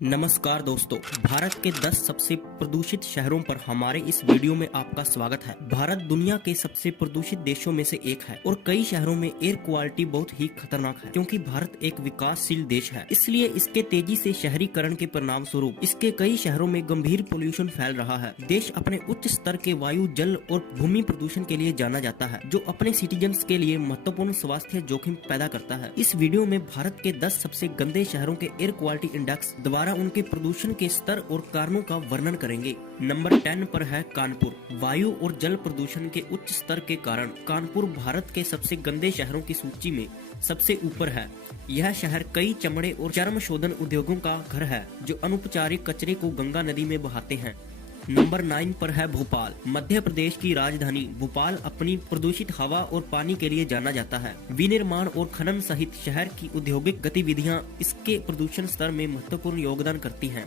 नमस्कार दोस्तों, भारत के 10 सबसे प्रदूषित शहरों पर हमारे इस वीडियो में आपका स्वागत है। भारत दुनिया के सबसे प्रदूषित देशों में से एक है और कई शहरों में एयर क्वालिटी बहुत ही खतरनाक है, क्योंकि भारत एक विकासशील देश है। इसलिए इसके तेजी से शहरीकरण के परिणाम स्वरूप इसके कई शहरों में गंभीर पोल्यूशन फैल रहा है। देश अपने उच्च स्तर के वायु, जल और भूमि प्रदूषण के लिए जाना जाता है, जो अपने सिटीजन्स के लिए महत्वपूर्ण स्वास्थ्य जोखिम पैदा करता है। इस वीडियो में भारत के 10 सबसे गंदे शहरों के एयर क्वालिटी इंडेक्स द्वारा उनके प्रदूषण के स्तर और कारणों का वर्णन करेंगे। नंबर 10 पर है कानपुर। वायु और जल प्रदूषण के उच्च स्तर के कारण कानपुर भारत के सबसे गंदे शहरों की सूची में सबसे ऊपर है। यह शहर कई चमड़े और चर्म शोधन उद्योगों का घर है, जो अनौपचारिक कचरे को गंगा नदी में बहाते हैं। नंबर 9 पर है भोपाल। मध्य प्रदेश की राजधानी भोपाल अपनी प्रदूषित हवा और पानी के लिए जाना जाता है। विनिर्माण और खनन सहित शहर की औद्योगिक गतिविधियां इसके प्रदूषण स्तर में महत्वपूर्ण योगदान करती हैं।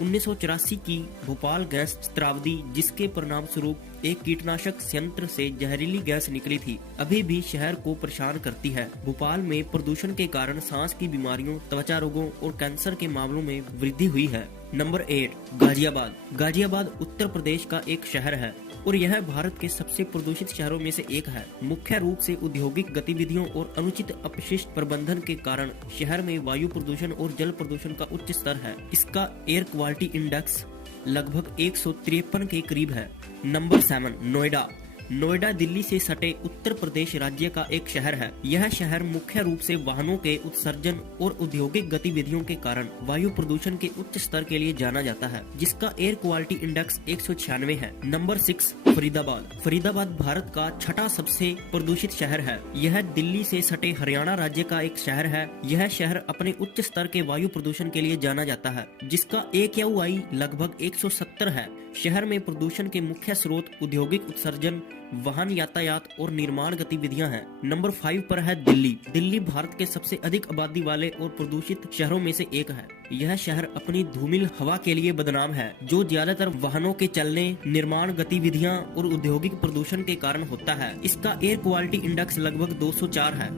1984 की भोपाल गैस स्त्रावधि, जिसके परिणाम स्वरूप एक कीटनाशक संयंत्र से जहरीली गैस निकली थी, अभी भी शहर को परेशान करती है। भोपाल में प्रदूषण के कारण सांस की बीमारियों, त्वचा रोगों और कैंसर के मामलों में वृद्धि हुई है। नंबर 8 गाजियाबाद। गाजियाबाद उत्तर प्रदेश का एक शहर है और यह भारत के सबसे प्रदूषित शहरों में से एक है। मुख्य रूप से औद्योगिक गतिविधियों और अनुचित अपशिष्ट प्रबंधन के कारण शहर में वायु प्रदूषण और जल प्रदूषण का उच्च स्तर है। इसका एयर क्वालिटी इंडेक्स लगभग 153 के करीब है। नंबर 7 नोएडा। नोएडा दिल्ली से सटे उत्तर प्रदेश राज्य का एक शहर है। यह शहर मुख्य रूप से वाहनों के उत्सर्जन और औद्योगिक गतिविधियों के कारण वायु प्रदूषण के उच्च स्तर के लिए जाना जाता है, जिसका एयर क्वालिटी इंडेक्स 196 है। नंबर 6 फरीदाबाद। फरीदाबाद भारत का छठा सबसे प्रदूषित शहर है। यह दिल्ली से सटे हरियाणा राज्य का एक शहर है। यह शहर अपने उच्च स्तर के वायु प्रदूषण के लिए जाना जाता है, जिसका AQI लगभग 170 है। शहर में प्रदूषण के मुख्य स्रोत औद्योगिक उत्सर्जन, वाहन यातायात और निर्माण गतिविधियां हैं। नंबर 5 पर है दिल्ली। दिल्ली भारत के सबसे अधिक आबादी वाले और प्रदूषित शहरों में से एक है। यह शहर अपनी धूमिल हवा के लिए बदनाम है, जो ज्यादातर वाहनों के चलने, निर्माण गतिविधियां और औद्योगिक प्रदूषण के कारण होता है। इसका एयर क्वालिटी इंडेक्स लगभग 204 है।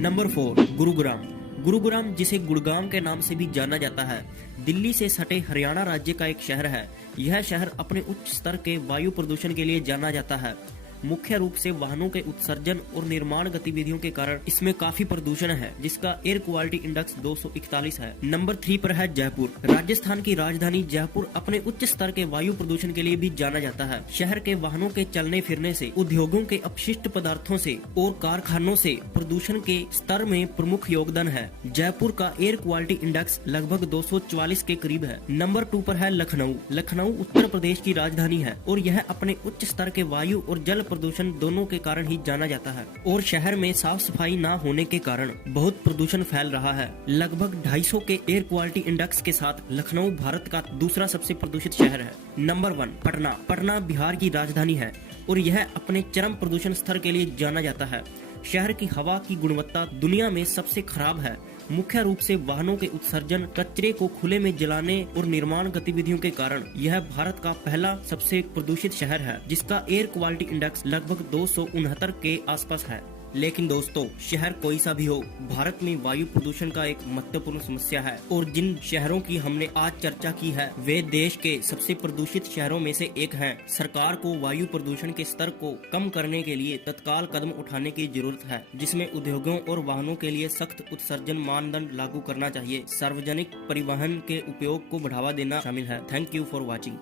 नंबर 4 गुरुग्राम। गुरुग्राम, जिसे गुड़गांव के नाम से भी जाना जाता है, दिल्ली से सटे हरियाणा राज्य का एक शहर है। यह शहर अपने उच्च स्तर के वायु प्रदूषण के लिए जाना जाता है। मुख्य रूप से वाहनों के उत्सर्जन और निर्माण गतिविधियों के कारण इसमें काफी प्रदूषण है, जिसका एयर क्वालिटी इंडेक्स 241 है। नंबर 3 पर है जयपुर। राजस्थान की राजधानी जयपुर अपने उच्च स्तर के वायु प्रदूषण के लिए भी जाना जाता है। शहर के वाहनों के चलने फिरने से, उद्योगों के अपशिष्ट पदार्थों से और कारखानों से प्रदूषण के स्तर में प्रमुख योगदान है। जयपुर का एयर क्वालिटी इंडेक्स लगभग 244 के करीब है। नंबर 2 पर है लखनऊ। लखनऊ उत्तर प्रदेश की राजधानी है और यह अपने उच्च स्तर के वायु और जल प्रदूषण दोनों के कारण ही जाना जाता है, और शहर में साफ सफाई न होने के कारण बहुत प्रदूषण फैल रहा है। लगभग 250 के एयर क्वालिटी इंडेक्स के साथ लखनऊ भारत का दूसरा सबसे प्रदूषित शहर है। नंबर 1 पटना। पटना बिहार की राजधानी है और यह अपने चरम प्रदूषण स्तर के लिए जाना जाता है। शहर की हवा की गुणवत्ता दुनिया में सबसे खराब है। मुख्य रूप से वाहनों के उत्सर्जन, कचरे को खुले में जलाने और निर्माण गतिविधियों के कारण यह भारत का पहला सबसे प्रदूषित शहर है, जिसका एयर क्वालिटी इंडेक्स लगभग 269 के आसपास है। लेकिन दोस्तों, शहर कोई सा भी हो, भारत में वायु प्रदूषण का एक महत्वपूर्ण समस्या है, और जिन शहरों की हमने आज चर्चा की है, वे देश के सबसे प्रदूषित शहरों में से एक हैं। सरकार को वायु प्रदूषण के स्तर को कम करने के लिए तत्काल कदम उठाने की जरूरत है, जिसमें उद्योगों और वाहनों के लिए सख्त उत्सर्जन मानदंड लागू करना चाहिए। सार्वजनिक परिवहन के उपयोग को बढ़ावा देना शामिल है। Thank you for watching.